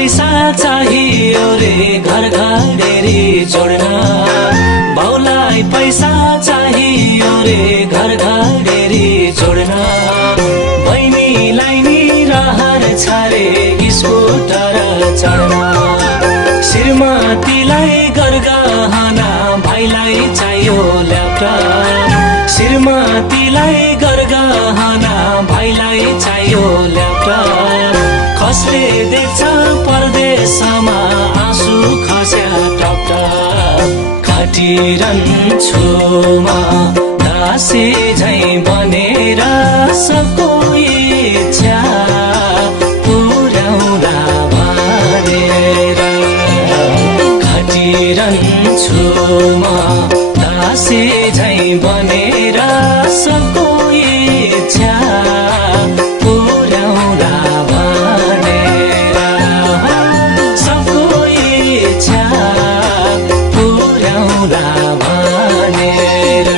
पैसा चाहियो रे घर घडेरी जोड्न बाउलाई पैसा चाहियो रे घर घडेरी जोड्न बहिनीलाई नि रहर छारे स्कुटर चढ्न श्रीमतीलाई गरगहना भाइलाई चाहियो ल्यापटप श्रीमतीलाई गरगहना भाइलाई चाहियो ल्यापटप कसले देख्छ परदेशमा आँसु खस्या टपटप खटिरहन्छु म दासी झैं बनेर सबको इच्छा पुर्याउँदा भनेर खटिरहन्छु म दासी झैं बनेर सबको इच्छा पुर्याउँदा भनेर सबको इच्छा पुर्याउँदा भनेर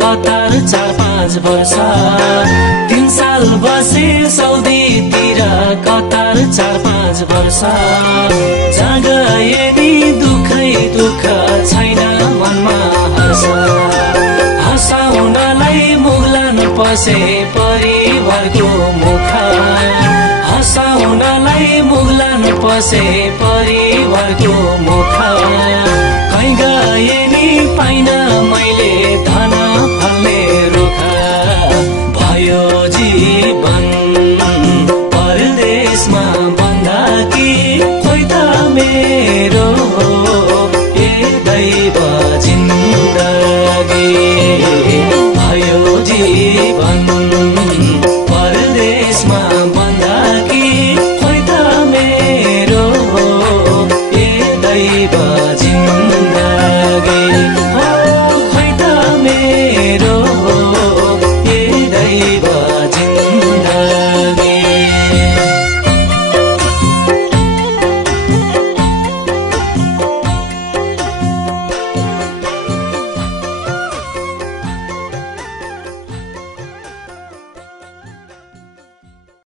कतार 4-5 वर्ष 3 साल बसे सौदीतिर कतार 4-5 वर्ष जगए नि दुखै दुख छैन मनमा हर्ष हँसाउनलाई मुगलान पसे परिवारको मुख हँसाउनलाई मुगलान पसे परिवारको मुख कहीँ गए नि पाइन मैले धन फल्ने रुख